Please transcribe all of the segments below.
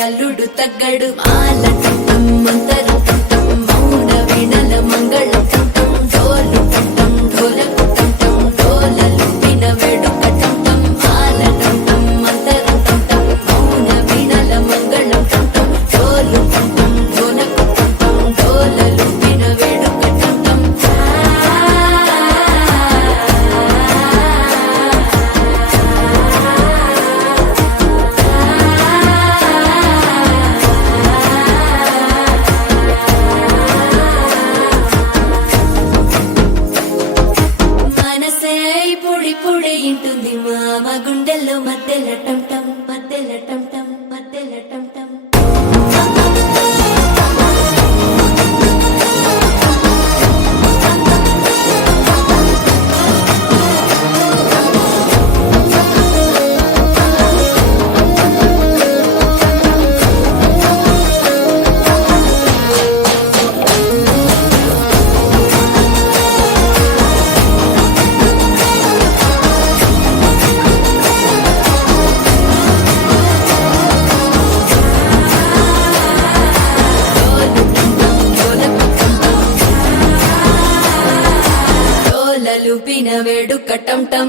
అల్లుడు తగ్గడు మాల టం మంతర టం మౌన వీణల మంగళ టం డోలు టం ఢోలకు టం డోలలు విన వేడుక టం మాల టం మంతర టం మౌన వీణల మంగళ టం డోలు టం ఢోలకు టం డోలలు విన వేడుక టం పొడి ఇంటుంది మామ గుండెల్లో మధ్యల టం టం మధ్యల టం టం మధ్యల టం టం లూపిన వేడుక టం టం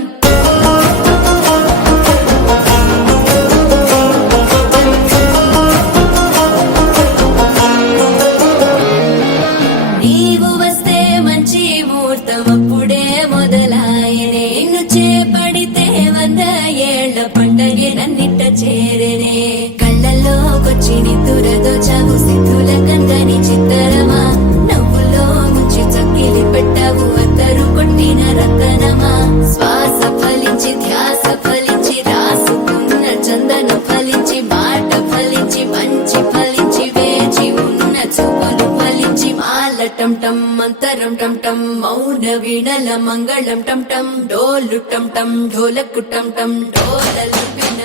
నీవు వస్తే మంచి ముహూర్తం అప్పుడే మొదలాయనే నిన్ను చేపడితే 100 ఏళ్ల పండగే నన్నిట్ట చేరనే కళ్ళల్లోకొచ్చి నిద్దురదో చావు సిద్ధుల కందని చిత్తరమా నవ్వులో ముంచి చక్కిలి పెట్టావు అద్దరు కొట్టిన రతనమా శ్వాస ఫలించి ధ్యాస ఫలించి రాసుకున్న చందన ఫలించి మాట ఫలించి మంచి ఫలించి వేచి ఉన్న చూపులు ఫలించి మాల టం టం మంతరం టం టం మౌన వీణల మంగళం టం టం డోలు టం టం ఢోలకు టం టం డోలలు విన